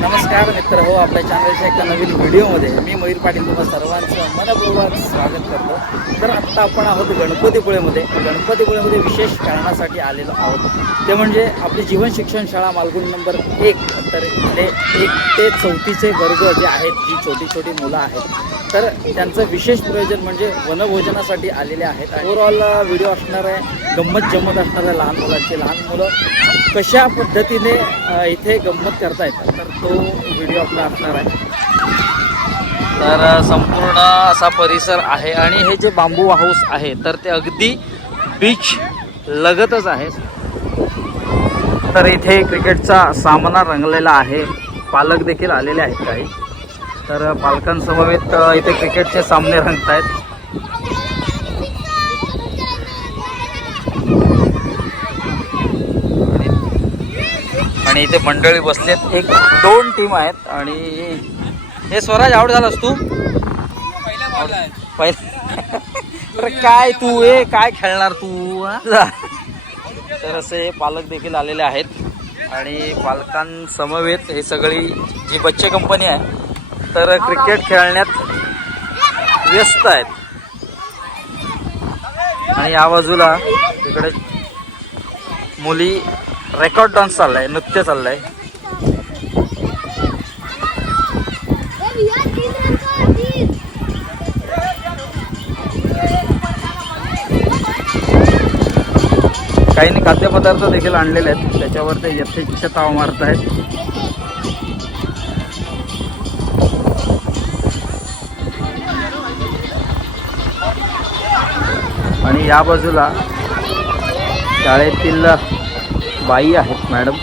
नमस्कार मित्र हो, आपल्या चॅनलच्या एका नवीन व्हिडिओमध्ये मी मयूर पाटील तुम्हा सर्वांचं मनपूर्वक स्वागत करतो. तर आत्ता आपण आहोत गणपतीपुळेमध्ये विशेष कारणासाठी आलेलो आहोत. ते म्हणजे आपली जीवन शिक्षण शाळा मालगुण नंबर 1. तर इथे 1 ते 4थीचे वर्ग जे आहेत, जी छोटी छोटी मुलं आहेत, तर त्यांचं विशेष प्रयोजन म्हणजे वनभोजनासाठी आलेले आहेत. ओव्हरऑल व्हिडिओ असणार आहे, गंमत जम्मत असणार आहे. लहान मुलं कशा पद्धतीने इथे गंमत करता येतात, तर तो व्हिडिओ आपला असणार आहे. तर संपूर्ण असा परिसर आहे आणि हे जे बांबू हाऊस आहे तर ते अगदी बीच लगतच आहे. तर इथे क्रिकेटचा सामना रंगलेला आहे. पालक देखील आलेले आहेत काही. तर पालकांसमवेत इथे क्रिकेटचे सामने रंगत आहेत. आणि इथे मंडळी बसलेत. 1-2 टीम आहेत. आणि हे स्वराज आउट झालास तू पहिला काय तू काय खेळणार तू. तर असे पालक देखील आलेले आहेत आणि पालकांसमवेत हे सगळी जी बच्चे कंपनी आहे तर क्रिकेट खेळण्यात व्यस्त आहेत. आणि या बाजूला तिकडे मुली रेकॉर्ड डान्स चाललाय, नृत्य चाललंय. काही खाद्यपदार्थ देखील आणलेले आहेत, त्याच्यावर ते यथेच्छ ताव मारत आहेत. आणि या बाजूला शाळेतील बाई आहेत मॅडम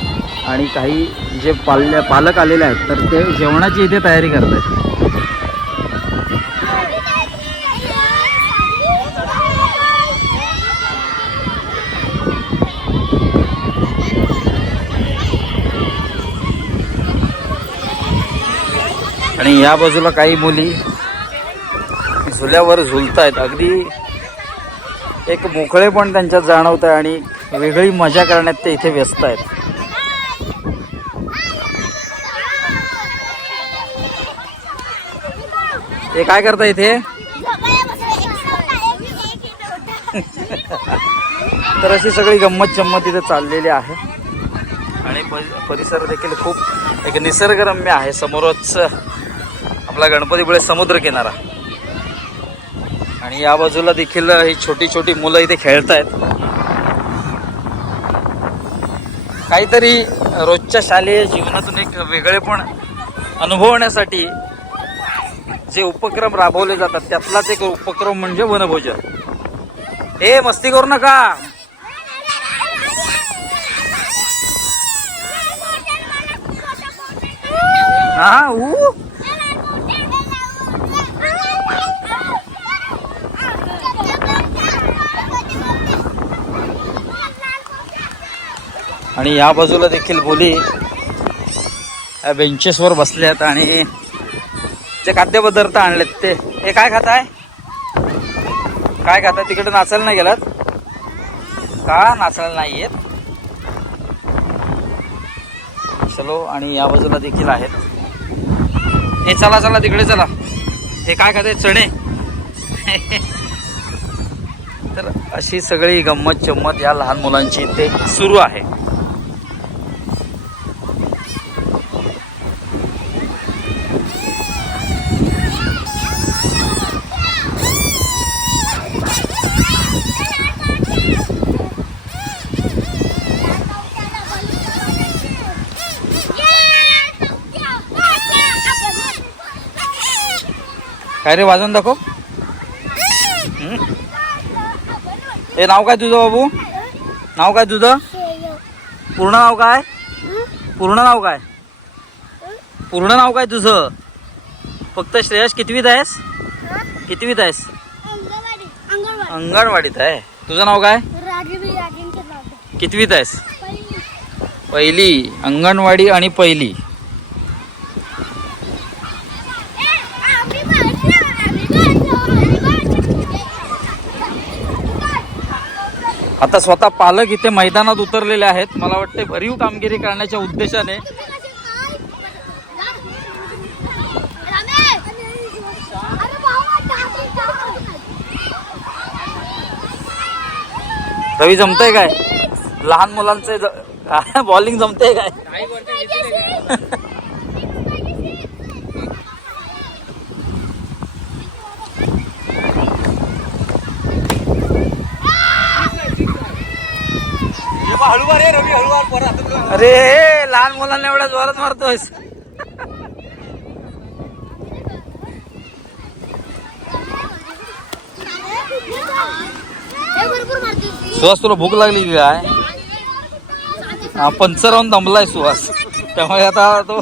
आणि काही जे पालक आलेले आहेत तर ते जेवणाची इथे तयारी करत आहेत. आणि या बाजूला काही मुली झुल्यावर झुलत आहेत. अगदी एक मोकळे पण त्यांच्यात जाणवत आहे आणि वेगळी मजा करण्यात ते इथे व्यस्त आहेत. हे काय करता इथे. तर अशी सगळी गंमत जम्मत इथे चाललेली आहे. आणि परिसर देखील खूप एक निसर्गरम्य आहे. समोरच आपला गणपतीपुळे समुद्र किनारा. आणि या बाजूला देखील ही छोटी छोटी मुलं इथे खेळत आहेत. काहीतरी रोजच्या शालेय जीवनातून एक वेगळेपण अनुभवण्यासाठी जे उपक्रम राबवले जातात त्यातलाच एक उपक्रम म्हणजे वनभोजन. हे मस्ती करू नका. आणि या बाजूला देखील मुली बेंचेसवर बसल्यात आणि जे खाद्यपदार्थ आणलेत ते. हे काय खाताय, काय खाताय. तिकडे नाचायला नाही गेलात का. नाचायला नाही येत. चलो. आणि या बाजूला देखील आहेत. हे चला चला तिकडे चला. हे काय खाताय, चणे. तर अशी सगळी गंमत जम्मत या लहान मुलांची इथे सुरू आहे. काय रे, वाजवून दाखव. हे नाव काय तुझं बाबू. नाव काय तुझं. पूर्ण नाव काय. पूर्ण नाव काय. पूर्ण नाव काय तुझं. फक्त श्रेयस. कितवीत आहेस. कितवीत आहेस. अंगणवाडीत आहे. तुझं नाव काय. कितवीत आहेस. पहिली. अंगणवाडी आणि पहिली. आता स्वतः पालक इथे मैदानात उतरलेले आहेत. मला वाटते भरीव कामगिरी करण्याच्या उद्देशाने रवी जमतंय काय? लहान मुलांचं बॉलिंग जमतंय काय? अरे लहान मुलांना एवढ्या जोरात मारतोयस. सुहास तुला भूक लागली की काय? हा पंचर राहून दमलाय सुहास, त्यामुळे आता तो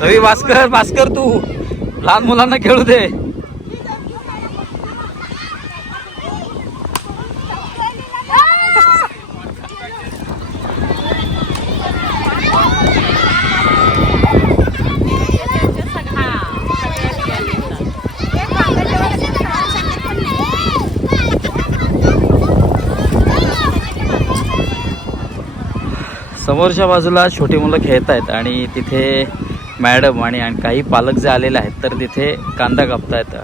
रवी भास्कर तू लहान मुलांना खेळू दे. समोरच्या बाजूला छोटी मुलं खेळत आहेत आणि तिथे मॅडम आणि काही पालक जे आलेले आहेत तर तिथे कांदा कापतायत,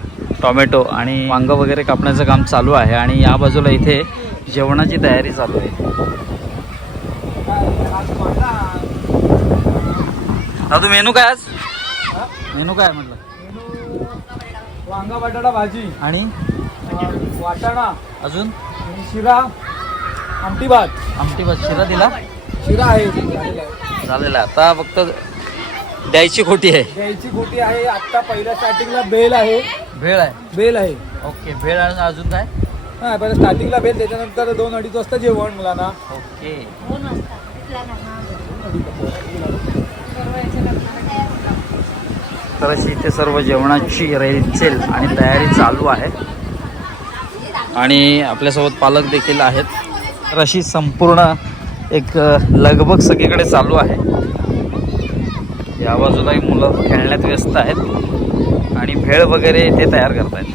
टोमॅटो आणि वांग वगैरे कापण्याचं काम चालू आहे. आणि या बाजूला इथे जेवणाची तयारी चालू आहे. दादू मेनू काय आज? मेनू काय म्हटलं? वांगा बटाटा भाजी आणि वाटाणा अजून शिरा आमटी भात शिरा दिला, शिरा आहे झालेला. आता फक्त द्यायची खोटी आहे, द्यायची खोटी आहे. आता पहिल्या स्टार्टिंगला बेल आहे, भेळ आहे. बेल आहे. ओके भेळ आणि अजून काय? हा पहिल्या स्टार्टिंगला बेल, त्याच्यानंतर 2-2:30 वाजता जेवण मुलांना. ओके तर अशी इथे सर्व जेवणाची रेलचेल आणि तयारी चालू आहे. आणि आपल्यासोबत पालक देखील आहेत. तर अशी संपूर्ण एक लगबग सगळीकडे चालू आहे. या बाजूलाही मुलं खेळण्यात व्यस्त आहेत आणि भेळ वगैरे ते तयार करत आहेत.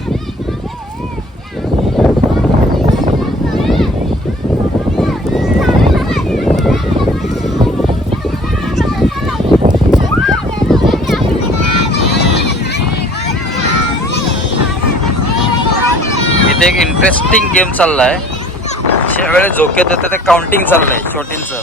इथे एक इंटरेस्टिंग गेम चाललाय. ज्यावेळेस झोके देतं ते काउंटिंग चाललंय छोटींचं.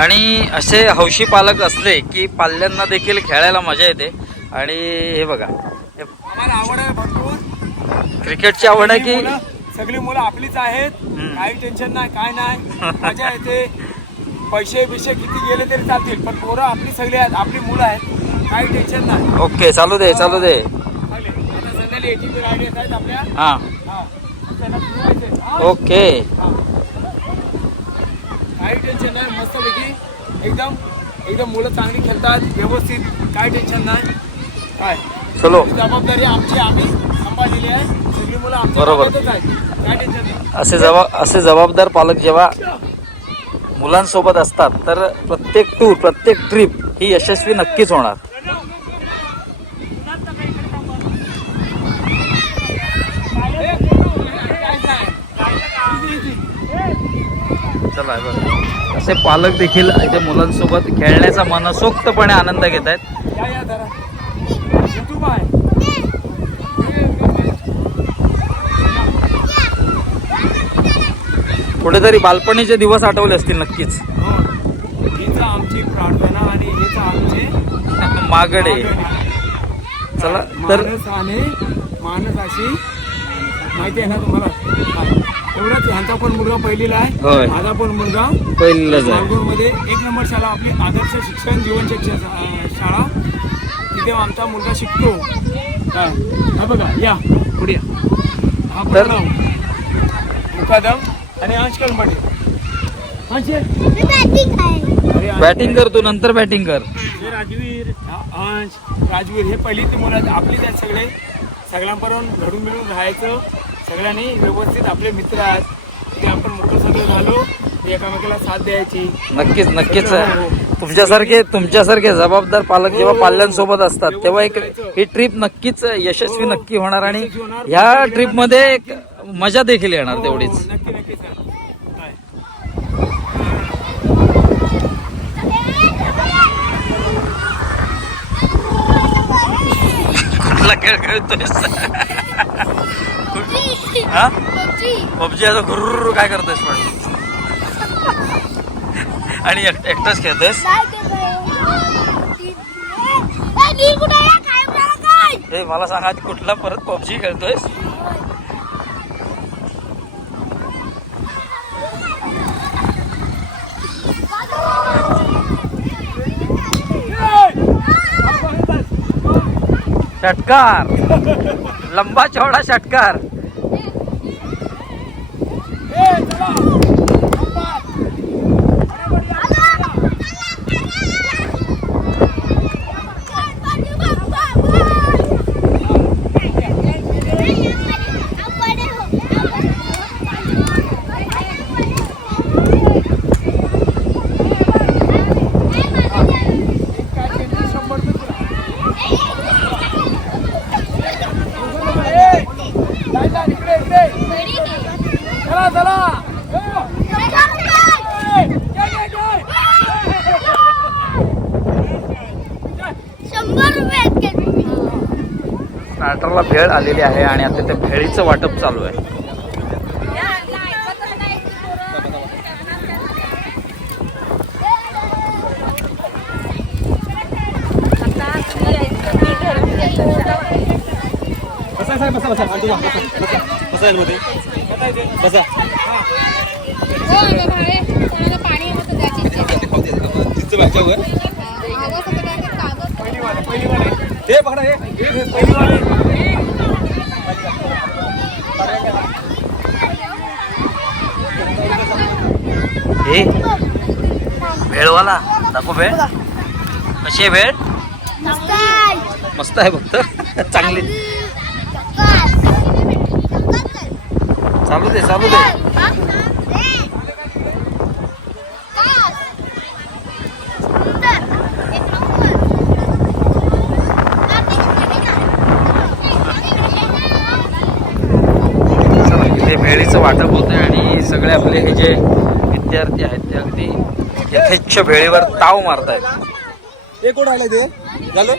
आणि असे हौशी पालक असले की पाल्यांना देखील खेळायला मजा येते. आणि हे बघा, आम्हाला आवड आहे भरपूर, क्रिकेटची आवड आहे की सगळी मुलं आपलीच आहेत. काही टेन्शन नाही, काय नाही, मजा येते. पैसे किती गेले तरी चालतील, पण पोरं आपली सगळी आहेत, आपली मुलं आहेत, काही टेन्शन नाही. ओके चालू दे. आता संध्याकाळी ATP रायडर्स आहेत आपल्या. हां त्यांना फिरवायचे. ओके काही टेन्शन नाही, मस्तपैकी एकदम मुलं चांगली खेळतात, व्यवस्थित, काय टेन्शन नाही. काय चलो जबाबदारी आमची, आम्ही सांभाळलेली आहे. सगळी मुलं आमच्या बरोबर. ताब्यातच आहेत, काय टेन्शन नाही. असे जबाबदार पालक जेव्हा मुलांसोबत असतात तर प्रत्येक टूर, प्रत्येक ट्रिप ही यशस्वी नक्कीच होणार. चला बरं, असे पालक देखील इथे मुलांसोबत खेळण्याचा मनसोक्तपणे आनंद घेत आहेत. या जरा YouTube आहे. कुठेतरी बालपणीचे दिवस आठवले असतील नक्कीच. हो. हीच आमची प्रार्थना आणि हेच आमचे मागडे. चला तर मानस अशी माहिती आहे ना तुम्हाला. एवढंच. ह्यांचा पण मुलगा पहिलीला होय. आहे, माझा पण मुलगा पहिलीलाच आहे. मध्ये 1 नंबर शाळा आपली आदर्श शिक्षण जीवन शिक्षण शाळा, तिथे आमचा मुलगा शिकतो. काय हा बघा, या पुढे या. हा तर- प्रणव, मुकादम आणि अंश कलमटे. अंश ये. अरे अंश. बॅटिंग कर तू, नंतर बॅटिंग कर. हे राजवीर, अंश, राजवीर हे पहिली ती मुलं आपलीच आहेत सगळे. सगळ्यांपर्यंत घडून मिळून राहायचं. सगळ्यांनी व्यवस्थित आपले मित्र आहेत ते आपण मोठं सगळं झालो एकामेकाला साथ द्यायची. नक्कीच नक्कीच. तुमच्यासारखे जबाबदार पालक जेव्हा पाल्यांसोबत असतात तेव्हा एक ही ट्रिप नक्कीच यशस्वी नक्की होणार आणि ह्या ट्रिप मध्ये एक मजा देखील येणार तेवढीच. हो, नक्की नक्की सर. काय? कुठला खेळ खेळतोय? हा, पबजी. असं गुरु काय करतोयस पण? आणि एकटाच खेळतोयस? हे मला सांगा आधी कुठला परत पबजी खेळतोयस? षटकार, लंबा चौडा षटकार. स्टार्टरला भेळ आलेली आहे आणि आता त्या भेळीचं वाटप चालू आहे. हे भेळवाला दाखव भेळ कशी आहे भेळ. मस्त आहे फक्त चांगली. चालू दे चालू दे. इथे भेळीचं वाटप होतंय आणि सगळे आपले हे जे विद्यार्थी आहेत ते अगदी यथेच्छ भेळीवर ताव मारतायत. हे कोण आलं ते झालं.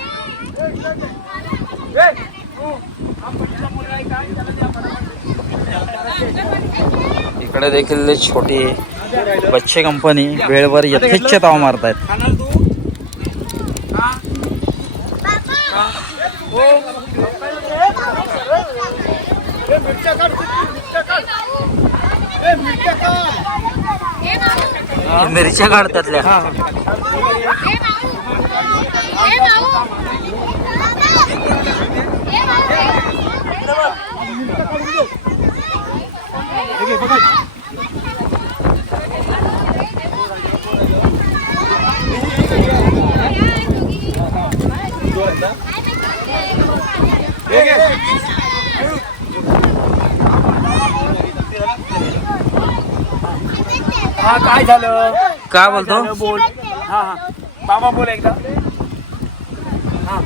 इकडे देखील छोटी बच्चे कंपनी भेळवर यथेच्छ ताव मारतायत. मिरच्या काढ त्यातल्या. हा काय झालं. काय बोलतो? बोल. हा हा बाबा बोल एकदा. हा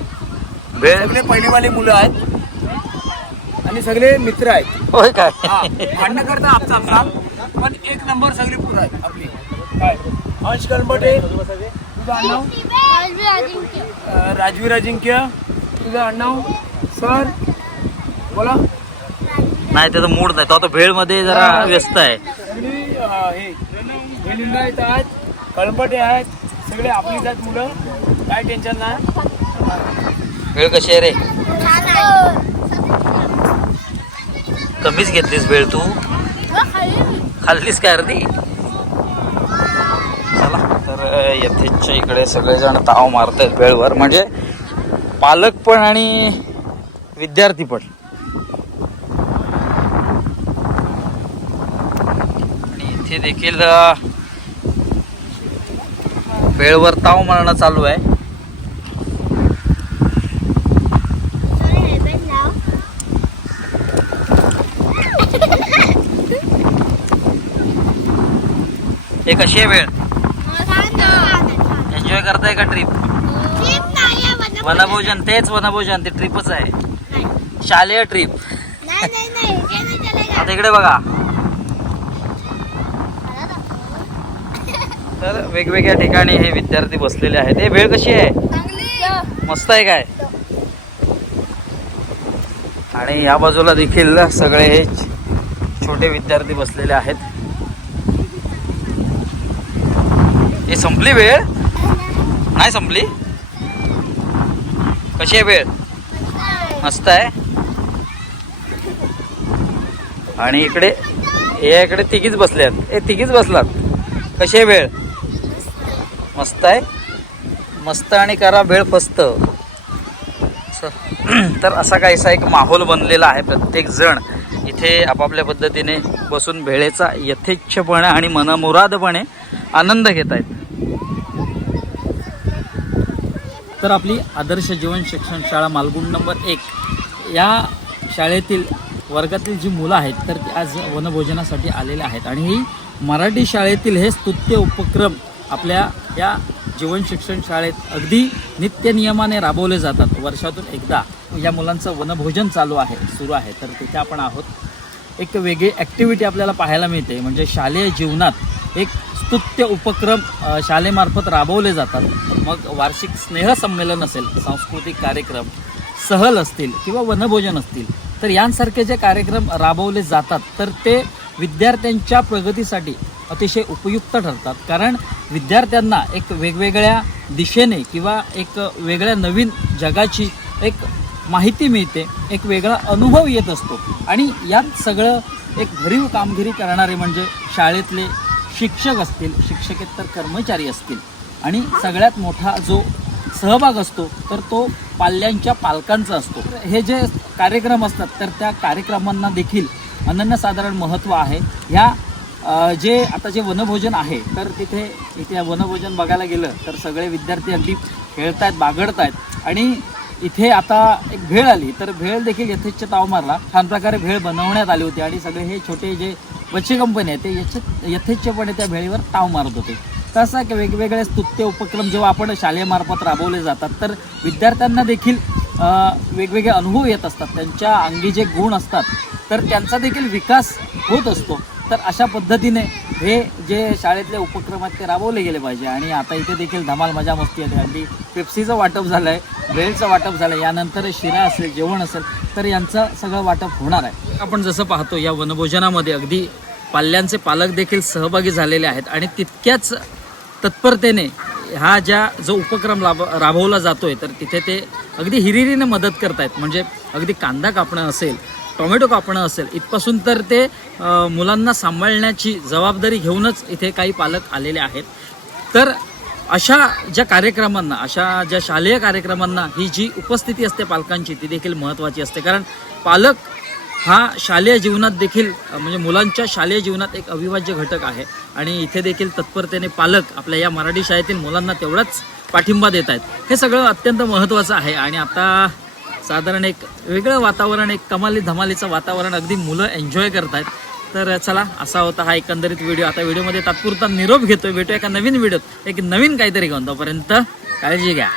भेळ सगळे पहिलीवाले मुलं आहेत आणि सगळे मित्र आहेत. होय काय? हा भांडणं करता आमचा पण 1 नंबर सगळी पुरं आहेत आपली. काय अंश कलमटे तुझं आडनाव. राजवीर अजिंक्य तुझं आडनाव. सर बोला. नाही त्याचा मूड नाही तो आता भेळ मध्ये जरा व्यस्त आहे. सगळी हे लिंगायत आहेत, कळंबटे आहेत, सगळे आपली जात मुलं, काय टेन्शन नाही. भेळ कशी आहे रे? कमीच घेतलीस भेळ तू? खाल्लीस काय अर्धी? चला तर यथेच्या इकडे सगळेजण ताव मारत आहेत भेळवर, म्हणजे पालक पण आणि विद्यार्थी पण. आणि इथे देखील भेळवर ताव मारणं चालू आहे. हे कशी आहे वेळ? एन्जॉय करताय का ट्रिप? वनभोजन, तेच वनभोजन, ते ट्रिपच आहे, शालेय ट्रिप. आता इकडे बघा, तर वेगवेगळ्या ठिकाणी हे विद्यार्थी बसलेले आहेत. हे भेळ कशी आहे? मस्त आहे काय? आणि या बाजूला देखील सगळे हे छोटे विद्यार्थी बसलेले आहेत. हे संपली वेळ? नाही संपली. कशी आहे वेळ? मस्त आहे. आणि इकडे तिघीच बसले आहेत. हे तिघीच बसलात. कशी आहे वेळ? मस्त आहे. मस्त आणि करा भेळ फस्त. तर असा काहीसा एक माहोल बनलेला आहे. प्रत्येक जण इथे आपापल्या पद्धतीने बसून भेळेचा यथेच्छपणे आणि मनमुरादपणे आनंद घेत आहेत. तर आपली आदर्श जीवन शिक्षण शाळा मालगुण नंबर 1 या शाळेतील वर्गातील जी मुलं आहेत तर ती आज वनभोजनासाठी आलेले आहेत. आणि ही मराठी शाळेतील हे स्तुत्य उपक्रम आपल्या या जीवन शिक्षण शाळेत अगदी नित्यनियमाने राबवले जातात. वर्षातून एकदा या मुलांचं वनभोजन सुरू आहे. तर तिथे आपण आहोत. एक वेगळी ॲक्टिव्हिटी आपल्याला पाहायला मिळते, म्हणजे शालेय जीवनात एक स्तुत्य उपक्रम शाळेमार्फत राबवले जातात. मग वार्षिक स्नेहसंमेलन असेल, सांस्कृतिक कार्यक्रम, सहल असतील किंवा वनभोजन असतील, तर यांसारखे जे कार्यक्रम राबवले जातात तर ते विद्यार्थ्यांच्या प्रगतीसाठी अतिशय उपयुक्त ठरतात. कारण विद्यार्थ्यांना एक वेगवेगळ्या दिशेने किंवा एक वेगळ्या नवीन जगाची एक माहिती मिळते, एक वेगळा अनुभव येत असतो. आणि यात सगळं एक भरीव कामगिरी करणारे म्हणजे शाळेतले शिक्षक असतील, शिक्षकेतर कर्मचारी असतील, आणि सगळ्यात मोठा जो सहभाग असतो तर तो पाल्यांच्या पालकांचा असतो. हे जे कार्यक्रम असतात तर त्या कार्यक्रमांना देखील अनन्यसाधारण महत्त्व आहे. ह्या आता जे वनभोजन आहे तर इथे वनभोजन बघायला गेलं तर सगळे विद्यार्थी अगदी खेळतायत, बागडतायत. आणि इथे आता एक भेळ आली तर भेळ देखील यथेच्छ ताव मारला. छान प्रकारे भेळ बनवण्यात आली होती आणि सगळे हे छोटे जे बच्चे कंपनी आहे ते यथेच्छपणे त्या भेळीवर ताव मारत होते. तसा की वेगवेगळे स्तुत्य उपक्रम जेव्हा आपण शाळेमार्फत राबवले जातात तर विद्यार्थ्यांना देखील वेगवेगळे अनुभव येत असतात. त्यांच्या अंगी जे गुण असतात तर त्यांचा देखील विकास होत असतो. तर अशा पद्धतीने हे जे शाळेतले उपक्रम आहेत ते राबवले गेले पाहिजे. आणि आता इथे देखील धमाल मजा मस्ती आहे. अगदी पेप्सीचं वाटप झालं आहे, भेळचं वाटप झालं आहे, यानंतर शिरा असेल, जेवण असेल, तर यांचं सगळं वाटप होणार आहे. आपण जसं पाहतो या वनभोजनामध्ये अगदी पाल्यांचे पालक देखील सहभागी झालेले आहेत आणि तितक्याच तत्परतेने जो उपक्रम राबवला जातोय तर तिथे ते अगदी हिरिरीने मदत करतायत. म्हणजे अगदी कांदा कापणं असेल, टोमॅटो कापणं असेल, इथपासून तर ते मुलांना सांभाळण्याची जबाबदारी घेऊनच इथे काही पालक आलेले आहेत. तर अशा ज्या कार्यक्रमांना, अशा ज्या शालेय कार्यक्रमांना ही जी उपस्थिती असते पालकांची ती देखील महत्त्वाची असते. कारण पालक हा शालेय जीवनात देखील म्हणजे मुलांच्या शालेय जीवनात एक अविभाज्य घटक आहे. आणि इथे देखील तत्परतेने पालक आपल्या या मराठी शाळेतील मुलांना तेवढाच पाठिंबा देत आहेत. हे सगळं अत्यंत महत्त्वाचं आहे. आणि आता साधारण एक वेगळं वातावरण, एक कमाली धमालीचं वातावरण अगदी मुलं एन्जॉय करत आहेत. तर चला, असा होता हा एकंदरीत व्हिडिओ. आता व्हिडिओमध्ये तात्पुरता निरोप घेतोय. भेटूया एका नवीन व्हिडिओत एक नवीन काहीतरी घेऊन. तोपर्यंत काळजी घ्या.